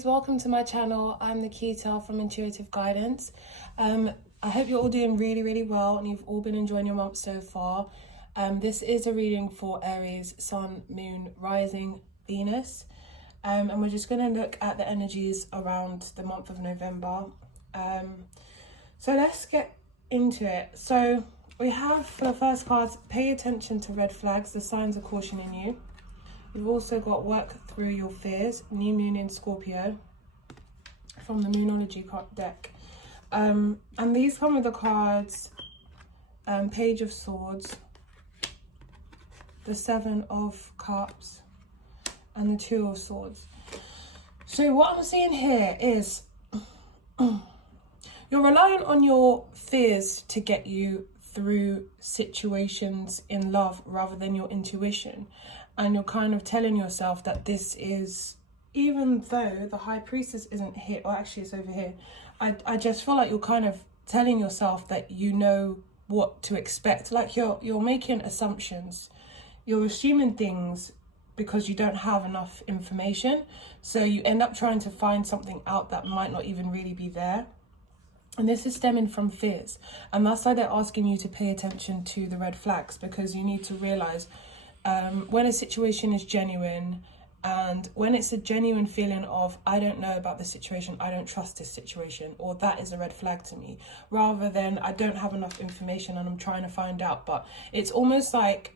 Aries, welcome to my channel. I'm Nikita from Intuitive Guidance. I hope you're all doing really well and you've all been enjoying your month so far. This is a reading for Aries, Sun, Moon, Rising, Venus. And we're just going to look at the energies around the month of November. So let's get into it. So we have, for the first card, pay attention to red flags, the signs of caution in you. You've also got work through your fears, new moon in Scorpio, from the Moonology card deck. And these come with the cards, Page of Swords, the Seven of Cups, and the Two of Swords. So what I'm seeing here is you're relying on your fears to get you through situations in love rather than your intuition. And you're kind of telling yourself that this is, even though the High Priestess isn't here, or actually it's over here, I just feel like you're kind of telling yourself that you know what to expect. Like you're making assumptions. You're assuming things because you don't have enough information. So you end up trying to find something out that might not even really be there. And this is stemming from fears. And that's why they're asking you to pay attention to the red flags, because you need to realize when a situation is genuine, and when it's a genuine feeling of, I don't know about this situation, I don't trust this situation, or that is a red flag to me, rather than I don't have enough information and I'm trying to find out. But it's almost like,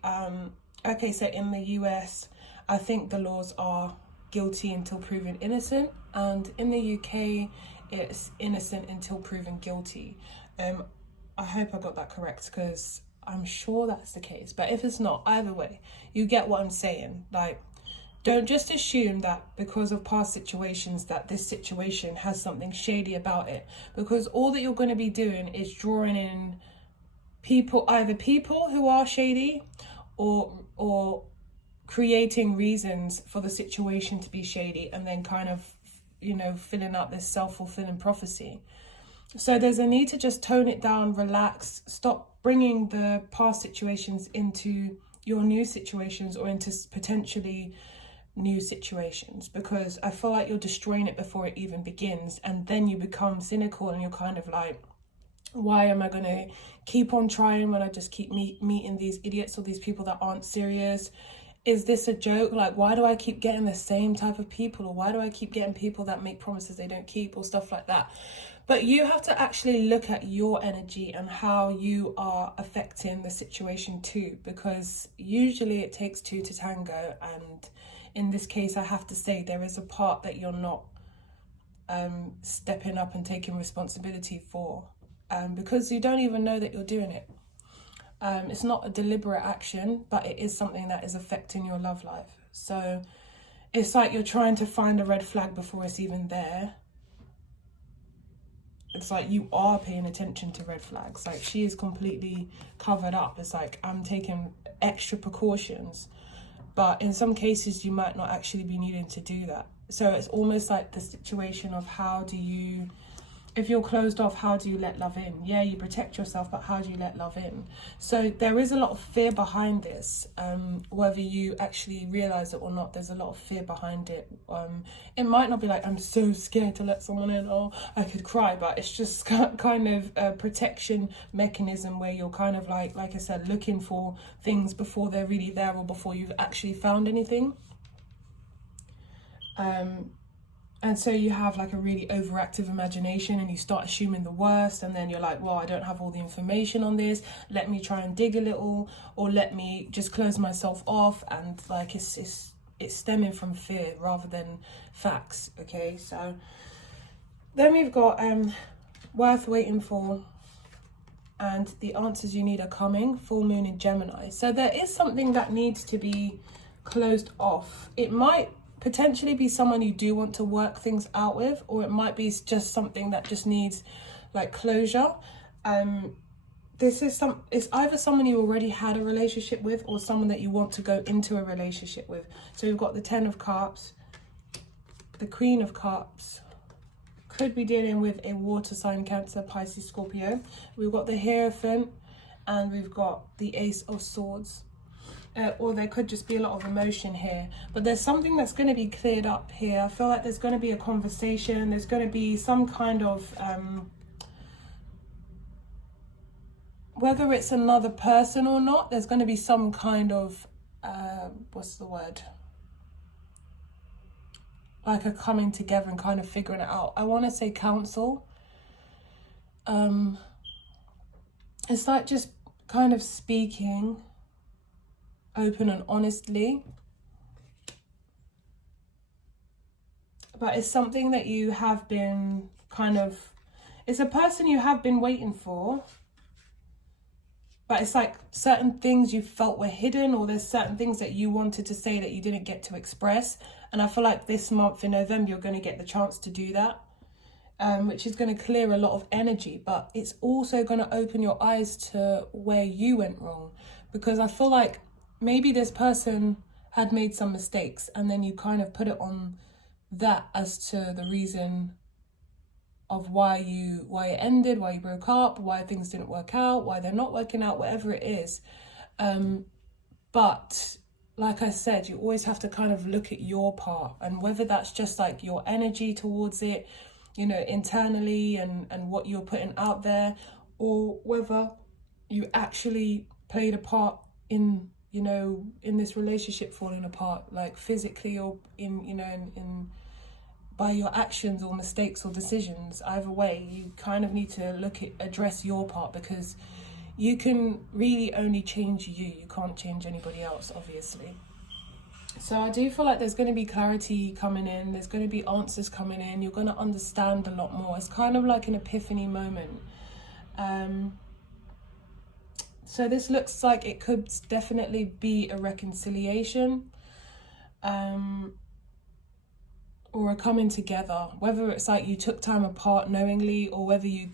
okay, so in the US, I think the laws are guilty until proven innocent, and in the UK, it's innocent until proven guilty. I hope I got that correct, because I'm sure that's the case. But if it's not, either way, you get what I'm saying. Like, don't just assume that because of past situations that this situation has something shady about it, because all that you're going to be doing is drawing in people, either people who are shady, or creating reasons for the situation to be shady, and then kind of, you know, filling out this self-fulfilling prophecy. So there's a need to just tone it down, relax, stop bringing the past situations into your new situations or into potentially new situations, because I feel like you're destroying it before it even begins. And then you become cynical and you're kind of like, why am I going to keep on trying when I just keep meeting these idiots or these people that aren't serious? Is this a joke? Like, why do I keep getting the same type of people? Or why do I keep getting people that make promises they don't keep, or stuff like that? But you have to actually look at your energy and how you are affecting the situation too, because usually it takes two to tango. And in this case, I have to say there is a part that you're not stepping up and taking responsibility for, because you don't even know that you're doing it. It's not a deliberate action, but it is something that is affecting your love life. So it's like you're trying to find a red flag before it's even there. It's like you are paying attention to red flags. Like, she is completely covered up. It's like, I'm taking extra precautions. But in some cases, you might not actually be needing to do that. So it's almost like the situation of how do you, if you're closed off, how do you let love in? Yeah, you protect yourself, but how do you let love in? So there is a lot of fear behind this. Whether you actually realize it or not, there's a lot of fear behind it. It might not be like, I'm so scared to let someone in, or I could cry, but it's just kind of a protection mechanism where you're kind of like I said, looking for things before they're really there, or before you've actually found anything. And so you have like a really overactive imagination, and you start assuming the worst, and then you're like, well, I don't have all the information on this, let me try and dig a little, or let me just close myself off. And like it's stemming from fear rather than facts. Okay, so then we've got worth waiting for, and the answers you need are coming. Full moon in Gemini. So there is something that needs to be closed off. It might potentially be someone you do want to work things out with, or it might be just something that just needs like closure. It's either someone you already had a relationship with, or someone that you want to go into a relationship with. So we've got the Ten of Cups, the Queen of Cups, could be dealing with a water sign, Cancer, Pisces, Scorpio. We've got the Hierophant, and we've got the Ace of Swords. or there could just be a lot of emotion here. But there's something that's going to be cleared up here. I feel like there's going to be a conversation. There's going to be some kind of, whether it's another person or not, there's going to be some kind of, what's the word? Like a coming together and kind of figuring it out. I want to say counsel. It's like just kind of speaking open and honestly. But it's something that you have been kind of, it's a person you have been waiting for. But it's like certain things you felt were hidden, or there's certain things that you wanted to say that you didn't get to express. And I feel like this month in November, you're going to get the chance to do that, which is going to clear a lot of energy. But it's also going to open your eyes to where you went wrong. Because I feel like maybe this person had made some mistakes, and then you kind of put it on that as to the reason of why it ended, why you broke up, why things didn't work out, why they're not working out, whatever it is. But like I said, you always have to kind of look at your part, and whether that's just like your energy towards it, you know, internally and what you're putting out there, or whether you actually played a part in, you know, in this relationship falling apart, like physically or in, you know, in by your actions or mistakes or decisions. Either way, you kind of need to address your part, because you can really only change you. You can't change anybody else, obviously. So I do feel like there's going to be clarity coming in. There's going to be answers coming in. You're going to understand a lot more. It's kind of like an epiphany moment. So this looks like it could definitely be a reconciliation. Or a coming together, whether it's like you took time apart knowingly, or whether you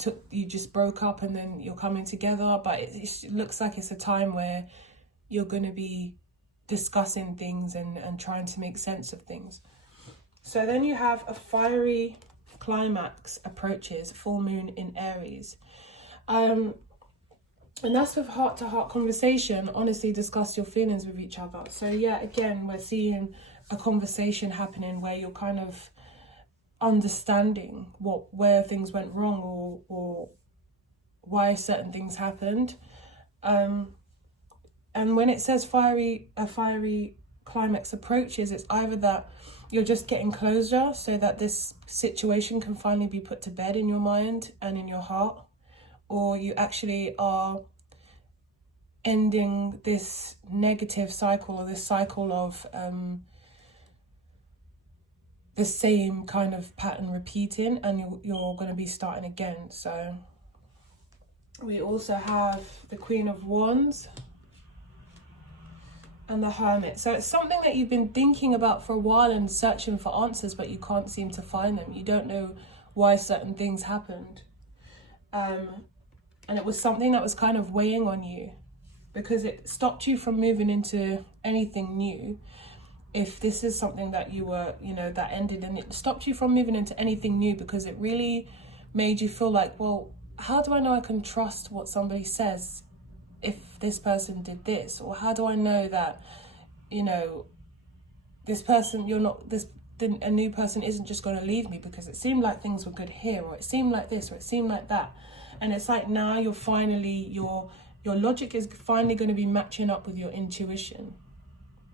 just broke up and then you're coming together. But it looks like it's a time where you're going to be discussing things and trying to make sense of things. So then you have a fiery climax approaches, full moon in Aries. And that's with heart-to-heart conversation. Honestly, discuss your feelings with each other. So yeah, again, we're seeing a conversation happening where you're kind of understanding where things went wrong, or why certain things happened. And when it says a fiery climax approaches, it's either that you're just getting closure so that this situation can finally be put to bed in your mind and in your heart, or you actually are ending this negative cycle, or this cycle of the same kind of pattern repeating, and you're going to be starting again. So we also have the Queen of Wands and the Hermit. So it's something that you've been thinking about for a while and searching for answers, but you can't seem to find them. You don't know why certain things happened. And it was something that was kind of weighing on you, because it stopped you from moving into anything new. If this is something that you were, you know, that ended, and it stopped you from moving into anything new, because it really made you feel like, well, how do I know I can trust what somebody says if this person did this? Or how do I know that, you know, this person, a new person isn't just going to leave me because it seemed like things were good here, or it seemed like this, or it seemed like that. And it's like now you're finally, your logic is finally going to be matching up with your intuition,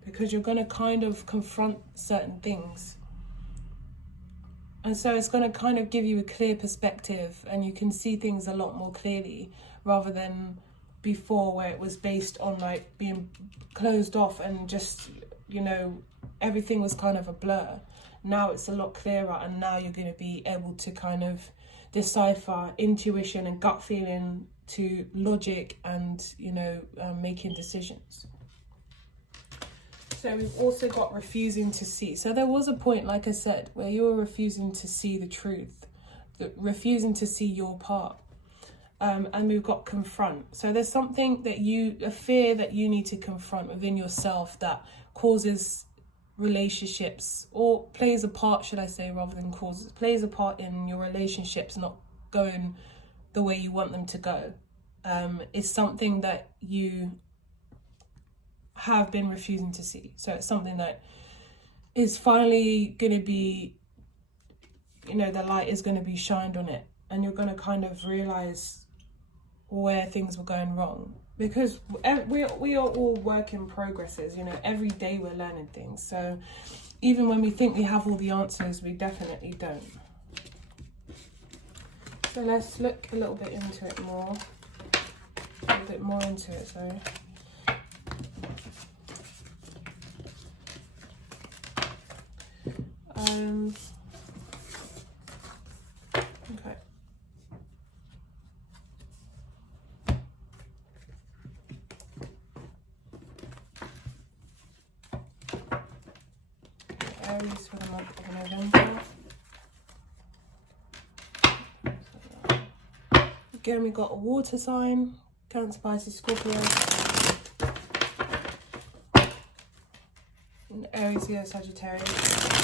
because you're going to kind of confront certain things. And so it's going to kind of give you a clear perspective, and you can see things a lot more clearly, rather than before, where it was based on like being closed off and just, you know, everything was kind of a blur. Now it's a lot clearer, and now you're going to be able to kind of decipher intuition and gut feeling to logic and, you know, making decisions. So we've also got refusing to see. So there was a point, like I said, where you were refusing to see the truth, refusing to see your part. And we've got confront. So there's something a fear that you need to confront within yourself that causes relationships, or plays a part, should I say, rather than causes, plays a part in your relationships not going the way you want them to go. It's something that you have been refusing to see. So it's something that is finally going to be, you know, the light is going to be shined on it, and you're going to kind of realize where things were going wrong, because we are all work in progresses, you know. Every day we're learning things, so even when we think we have all the answers, we definitely don't. So let's look a little bit into it more, sorry. Okay. Aries for the month of November. Again, we got a water sign, Cancer, Pisces, Scorpio. And Aries, Leo, Sagittarius.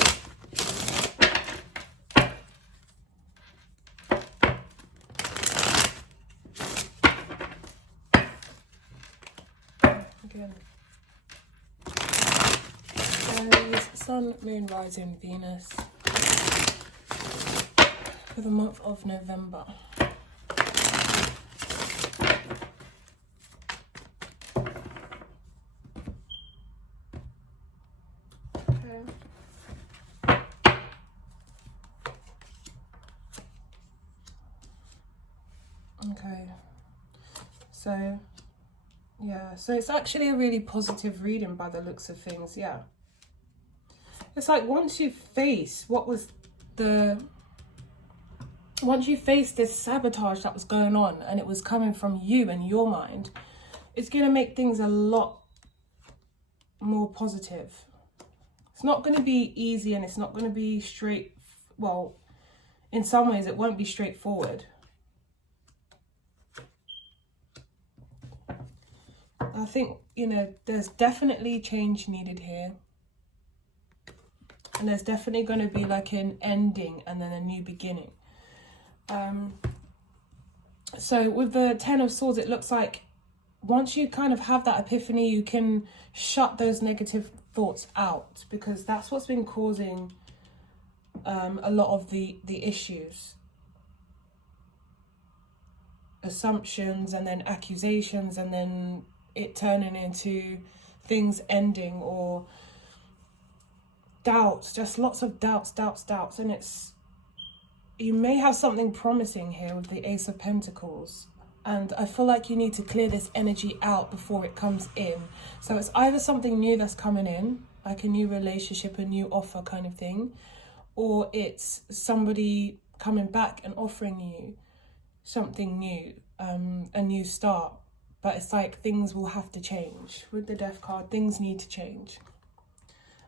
Again. Aries, Sun, Moon, Rising, Venus. For the month of November. Okay, so yeah, so it's actually a really positive reading by the looks of things. Yeah, it's like once you face once you face this sabotage that was going on, and it was coming from you and your mind, it's going to make things a lot more positive. It's not going to be easy, and it's not going to be straight, well, in some ways it won't be straightforward. I think, you know, there's definitely change needed here. And there's definitely going to be like an ending and then a new beginning. So with the Ten of Swords, it looks like once you kind of have that epiphany, you can shut those negative thoughts out, because that's what's been causing a lot of the issues. Assumptions, and then accusations, and then it turning into things ending, or doubts, just lots of doubts. And you may have something promising here with the Ace of Pentacles, and I feel like you need to clear this energy out before it comes in. So it's either something new that's coming in, like a new relationship, a new offer kind of thing, or it's somebody coming back and offering you something new, a new start. But it's like things will have to change. With the Death card, things need to change.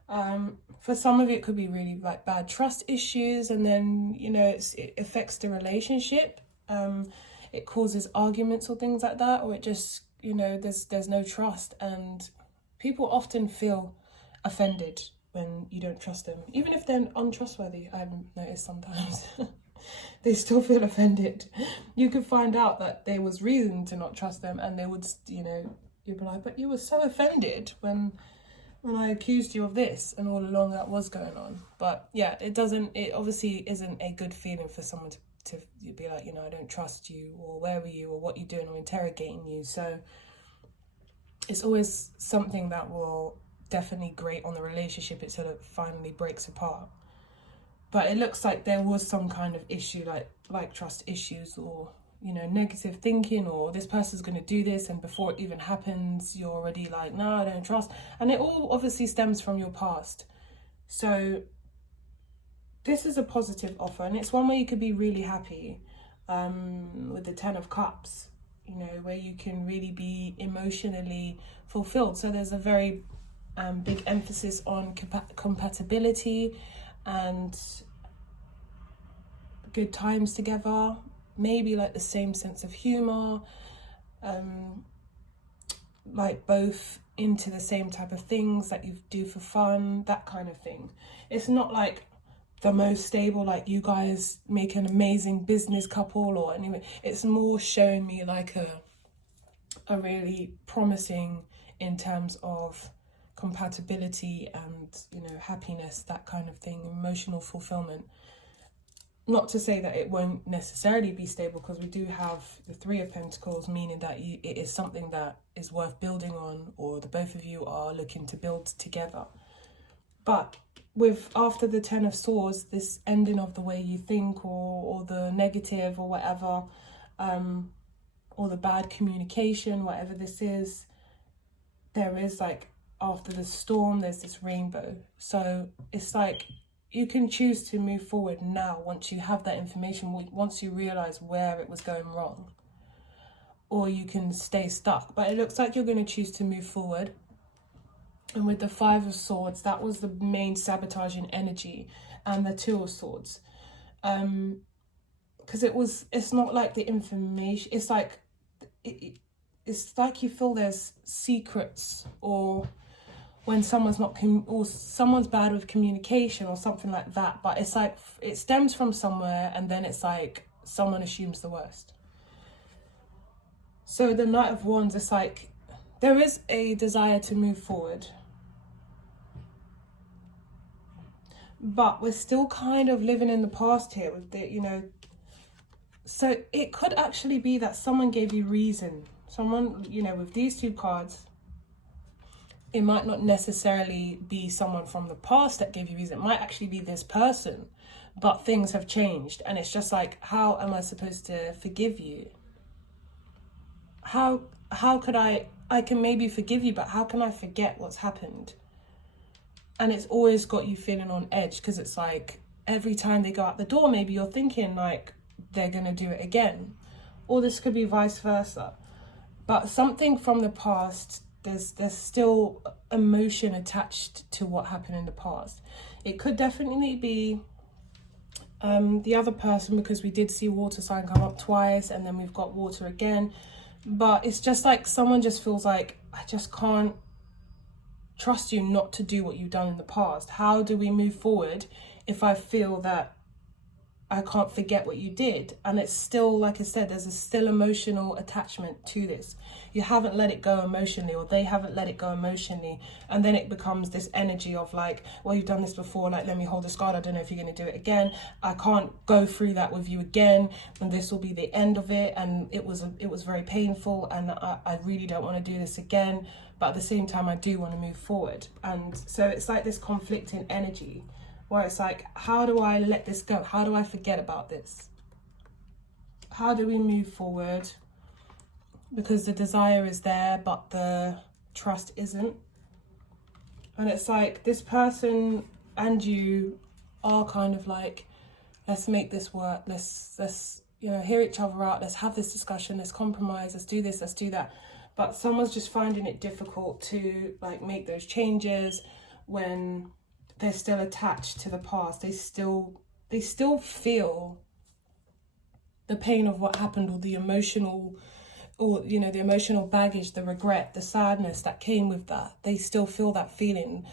For some of it could be really like bad trust issues, and then, you know, it affects the relationship. It causes arguments or things like that, or it just, you know, there's no trust, and people often feel offended when you don't trust them, even if they're untrustworthy. I've noticed sometimes. They still feel offended. You could find out that there was reason to not trust them, and they would, you know, you'd be like, but you were so offended when I accused you of this, and all along that was going on. But yeah, it obviously isn't a good feeling for someone to be like, you know, I don't trust you, or where were you, or what you're doing, or interrogating you. So it's always something that will definitely grate on the relationship until it finally breaks apart. But it looks like there was some kind of issue, like trust issues, or, you know, negative thinking, or this person's going to do this, and before it even happens, you're already like, no, I don't trust. And it all obviously stems from your past. So this is a positive offer, and it's one where you could be really happy, with the Ten of Cups, you know, where you can really be emotionally fulfilled. So there's a very big emphasis on compatibility and good times together, maybe like the same sense of humor, like both into the same type of things that you do for fun, that kind of thing. It's not like the most stable, like you guys make an amazing business couple or anything. It's more showing me like are really promising in terms of compatibility and, you know, happiness, that kind of thing, emotional fulfillment. Not to say that it won't necessarily be stable, because we do have the Three of Pentacles, meaning that it is something that is worth building on, or the both of you are looking to build together. But with after the Ten of Swords, this ending of the way you think, or the negative or whatever, or the bad communication, whatever this is, there is like, after the storm, there's this rainbow. So it's like you can choose to move forward now once you have that information, once you realize where it was going wrong, or you can stay stuck. But it looks like you're going to choose to move forward. And with the Five of Swords, that was the main sabotaging energy, and the Two of Swords. Because it's not like the information, it's like, it's like you feel there's secrets, or when someone's not, or someone's bad with communication or something like that. But it's like, it stems from somewhere, and then it's like someone assumes the worst. So the Knight of Wands, it's like there is a desire to move forward, but we're still kind of living in the past here with the, you know. So it could actually be that someone gave you reason. Someone, you know, with these two cards, it might not necessarily be someone from the past that gave you reason. It might actually be this person, but things have changed. And it's just like, how am I supposed to forgive you? How could I can maybe forgive you, but how can I forget what's happened? And it's always got you feeling on edge, because it's like every time they go out the door, maybe you're thinking like they're going to do it again. Or this could be vice versa. But something from the past, there's still emotion attached to what happened in the past. It could definitely be the other person, because we did see water sign come up twice, and then we've got water again. But it's just like someone just feels like, I just can't trust you not to do what you've done in the past. How do we move forward if I feel that I can't forget what you did? And it's still, like I said, there's a still emotional attachment to this. You haven't let it go emotionally, or they haven't let it go emotionally. And then it becomes this energy of like, well, you've done this before, like, let me hold this card. I don't know if you're going to do it again. I can't go through that with you again, and this will be the end of it. And it was very painful, and I really don't want to do this again. But at the same time, I do want to move forward. And so it's like this conflicting energy, where it's like, how do I let this go? How do I forget about this? How do we move forward? Because the desire is there, but the trust isn't. And it's like this person and you are kind of like, let's make this work. Let's you know, hear each other out. Let's have this discussion. Let's compromise. Let's do this. Let's do that. But someone's just finding it difficult to like make those changes when they're still attached to the past. They still feel the pain of what happened, or the emotional, or, you know, the emotional baggage, the regret, the sadness that came with that. They still feel that feeling.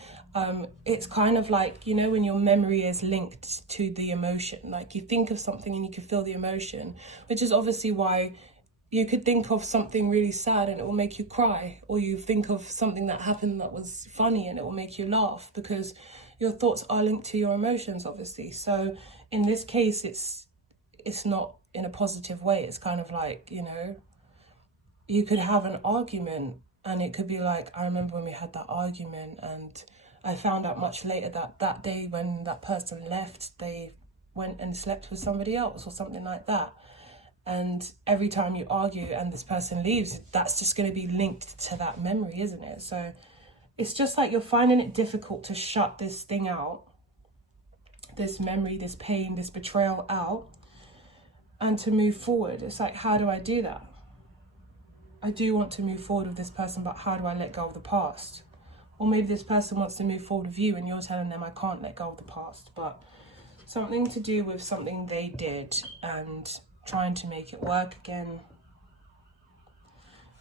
It's kind of like, you know, when your memory is linked to the emotion, like you think of something and you can feel the emotion, which is obviously why you could think of something really sad and it will make you cry, or you think of something that happened that was funny and it will make you laugh, because your thoughts are linked to your emotions, obviously. So in this case, it's not in a positive way. It's kind of like, you know, you could have an argument and it could be like, I remember when we had that argument, and I found out much later that day when that person left, they went and slept with somebody else or something like that. And every time you argue and this person leaves, that's just going to be linked to that memory, isn't it? So it's just like you're finding it difficult to shut this thing out, this memory, this pain, this betrayal out, and to move forward. It's like, how do I do that? I do want to move forward with this person, but how do I let go of the past? Or maybe this person wants to move forward with you and you're telling them, I can't let go of the past. But something to do with something they did and trying to make it work again.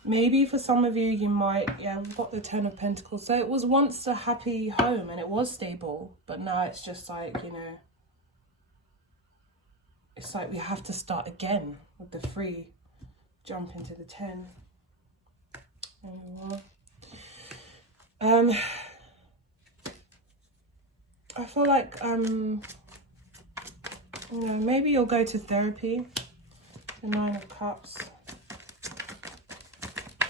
Maybe for some of you, you might, yeah, we've got the Ten of Pentacles. So it was once a happy home and it was stable, but now it's just like, you know, it's like we have to start again with the 3, jump into the 10. anymore. I feel like, you know, maybe you'll go to therapy. The 9 of Cups.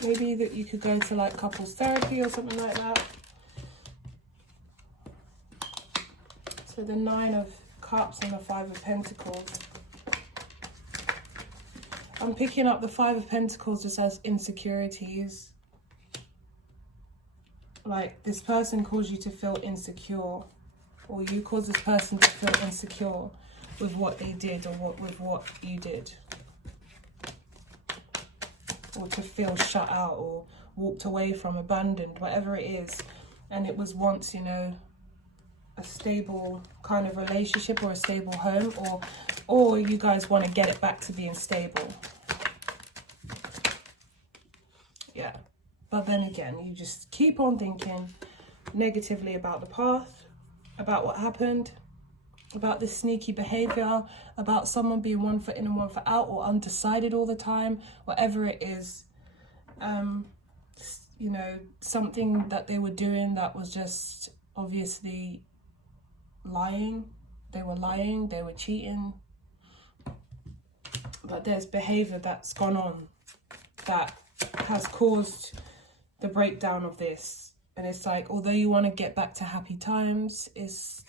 Maybe that you could go to like couples therapy or something like that. So the 9 of Cups and the 5 of Pentacles. I'm picking up the 5 of Pentacles just as insecurities. Like this person caused you to feel insecure, or you caused this person to feel insecure with what they did or with what you did. Or to feel shut out or walked away from, abandoned, whatever it is. And it was once, you know, a stable kind of relationship or a stable home, or you guys want to get it back to being stable. Yeah. But then again, you just keep on thinking negatively about the past, about what happened, about this sneaky behavior, about someone being 1 foot in and 1 foot out, or undecided all the time, whatever it is. You know, something that they were doing that was just obviously lying. They were lying, they were cheating. But there's behavior that's gone on that has caused the breakdown of this. And it's like, although you want to get back to happy times, it's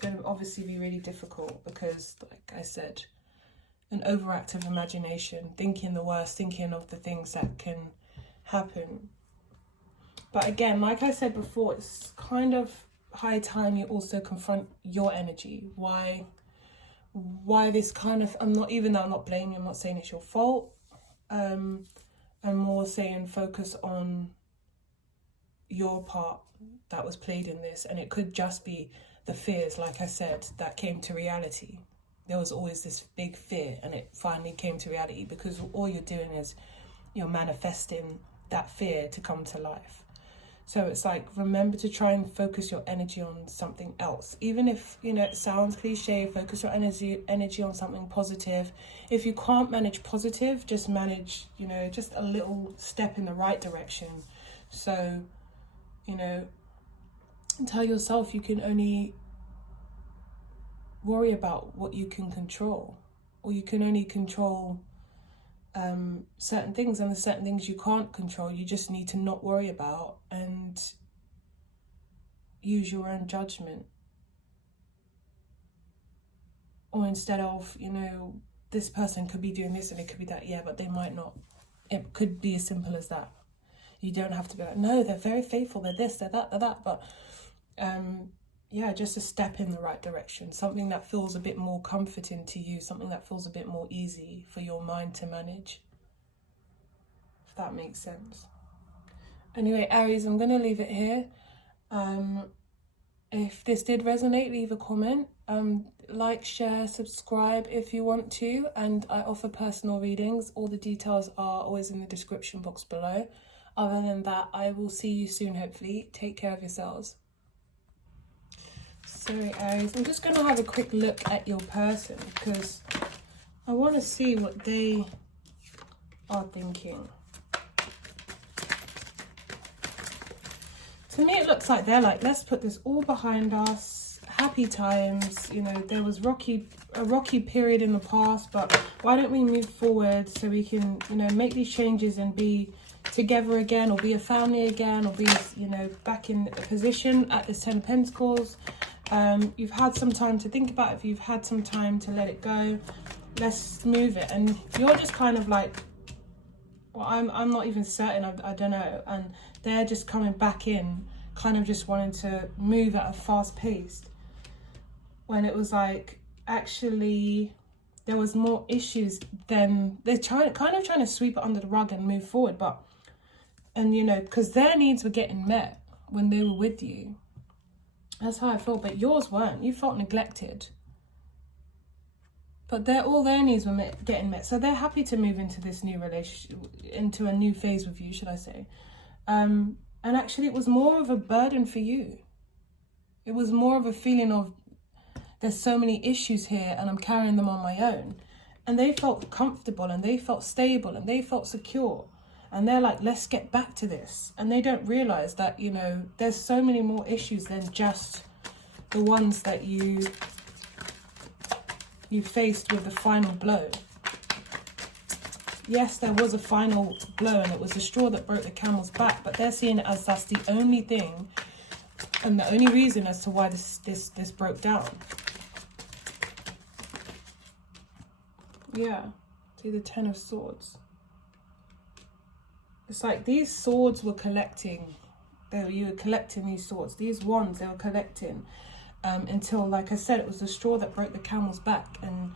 going to obviously be really difficult because, like I said, an overactive imagination, thinking the worst, thinking of the things that can happen. But again, like I said before, it's kind of high time you also confront your energy. Why this kind of, I'm not blaming you, I'm not saying it's your fault. I'm more saying focus on your part that was played in this, and it could just be the fears, like I said, that came to reality. There was always this big fear, and it finally came to reality because all you're doing is you're manifesting that fear to come to life. So it's like, remember to try and focus your energy on something else. Even if, you know, it sounds cliche, focus your energy on something positive. If you can't manage positive, just manage, you know, just a little step in the right direction. So, you know, tell yourself you can only worry about what you can control, or you can only control certain things, and the certain things you can't control, you just need to not worry about and use your own judgment. Or instead of, you know, this person could be doing this and it could be that, yeah, but they might not. It could be as simple as that. You don't have to be like, no, they're very faithful, they're this, they're that, they're that. But yeah, just a step in the right direction, something that feels a bit more comforting to you, something that feels a bit more easy for your mind to manage, if that makes sense. Anyway, Aries, I'm going to leave it here. If this did resonate, leave a comment. Like, share, subscribe if you want to, and I offer personal readings. All the details are always in the description box below. Other than that, I will see you soon, hopefully. Take care of yourselves. So Aries, I'm just going to have a quick look at your person because I want to see what they are thinking. To me, it looks like they're like, let's put this all behind us. Happy times, you know, there was a rocky period in the past, but why don't we move forward so we can, you know, make these changes and be together again, or be a family again, or be, you know, back in a position at this 10 of Pentacles. You've had some time to think about it. If you've had some time to let it go, let's move it. And you're just kind of like, well, I'm not even certain, I don't know. And they're just coming back in, kind of just wanting to move at a fast pace. When it was like, actually, there was more issues than they're kind of trying to sweep it under the rug and move forward. But, and you know, because their needs were getting met when they were with you. That's how I felt, but yours weren't. You felt neglected. But all their needs were getting met. So they're happy to move into this new relationship, into a new phase with you, should I say. And actually, it was more of a burden for you. It was more of a feeling of, there's so many issues here and I'm carrying them on my own. And they felt comfortable and they felt stable and they felt secure. And they're like, let's get back to this. And they don't realize that, you know, there's so many more issues than just the ones that you faced with the final blow. Yes, there was a final blow and it was the straw that broke the camel's back, but they're seeing it as that's the only thing and the only reason as to why this broke down. Yeah, see the Ten of Swords. It's like these swords were collecting. You were collecting these swords. These wands, they were collecting until, like I said, it was the straw that broke the camel's back. And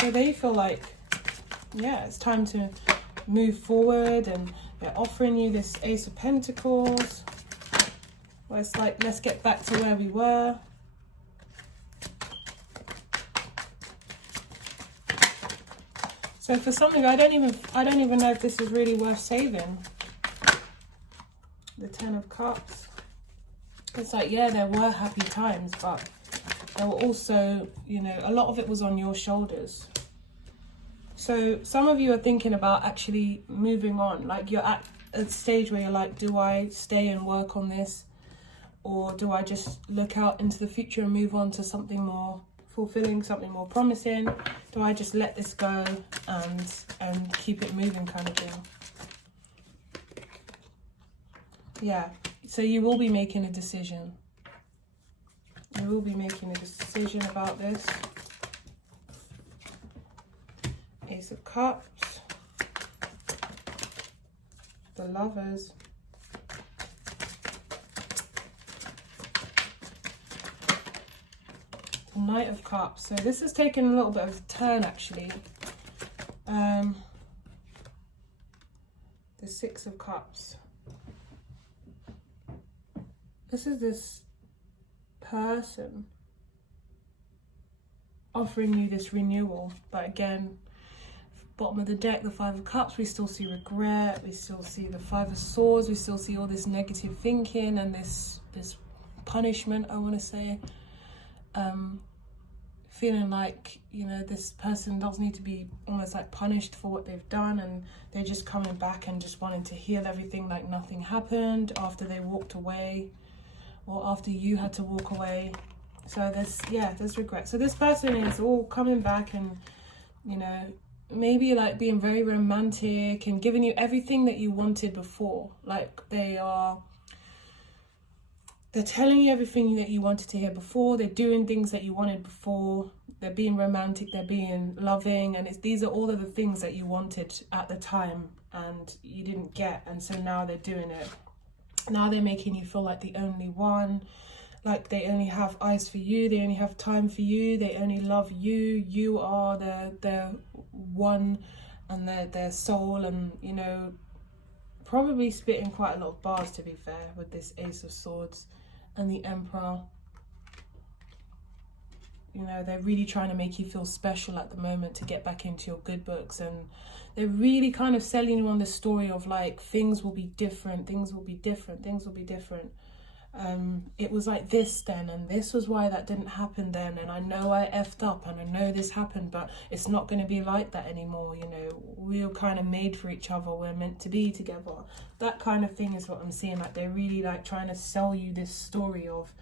so they feel like, yeah, it's time to move forward. And they're offering you this Ace of Pentacles, where it's like, let's get back to where we were. So for some of you, I don't even know if this is really worth saving. The Ten of Cups. It's like, yeah, there were happy times, but there were also, you know, a lot of it was on your shoulders. So some of you are thinking about actually moving on. Like you're at a stage where you're like, do I stay and work on this? Or do I just look out into the future and move on to something more fulfilling, something more promising? Do I just let this go and keep it moving, kind of thing? Yeah, so you will be making a decision. You will be making a decision about this. Ace of Cups. The Lovers. Knight of Cups. So this has taken a little bit of a turn, actually. The Six of Cups. This is this person offering you this renewal. But again, bottom of the deck, the Five of Cups, we still see regret. We still see the Five of Swords. We still see all this negative thinking and this punishment, I want to say. Feeling like, you know, this person does need to be almost like punished for what they've done, and they're just coming back and just wanting to heal everything like nothing happened after they walked away or after you had to walk away. So there's regret. So this person is all coming back and, you know, maybe like being very romantic and giving you everything that you wanted before. Like they're telling you everything that you wanted to hear before. They're doing things that you wanted before. They're being romantic. They're being loving. And these are all of the things that you wanted at the time and you didn't get. And so now they're doing it. Now they're making you feel like the only one. Like they only have eyes for you. They only have time for you. They only love you. You are their one and their soul. And, you know, probably spitting quite a lot of bars, to be fair, with this Ace of Swords. And the Emperor, you know, they're really trying to make you feel special at the moment to get back into your good books. And they're really kind of selling you on the story of like, things will be different, things will be different, things will be different. It was like this then, and this was why that didn't happen then. And I know I effed up and I know this happened, but it's not going to be like that anymore. You know, we were kind of made for each other. We're meant to be together. That kind of thing is what I'm seeing. Like they're really like trying to sell you this story of,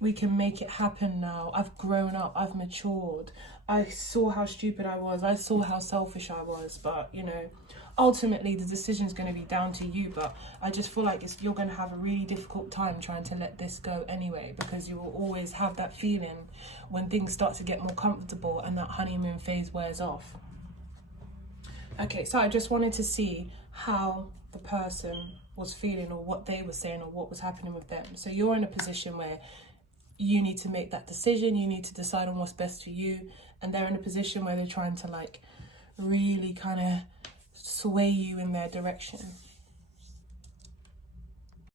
we can make it happen now. I've grown up. I've matured. I saw how stupid I was. I saw how selfish I was. But, you know, ultimately the decision is going to be down to you. But I just feel like you're going to have a really difficult time trying to let this go anyway, because you will always have that feeling when things start to get more comfortable and that honeymoon phase wears off. Okay, so I just wanted to see how the person was feeling or what they were saying or what was happening with them. So you're in a position where you need to make that decision. You need to decide on what's best for you. And they're in a position where they're trying to like really kind of sway you in their direction.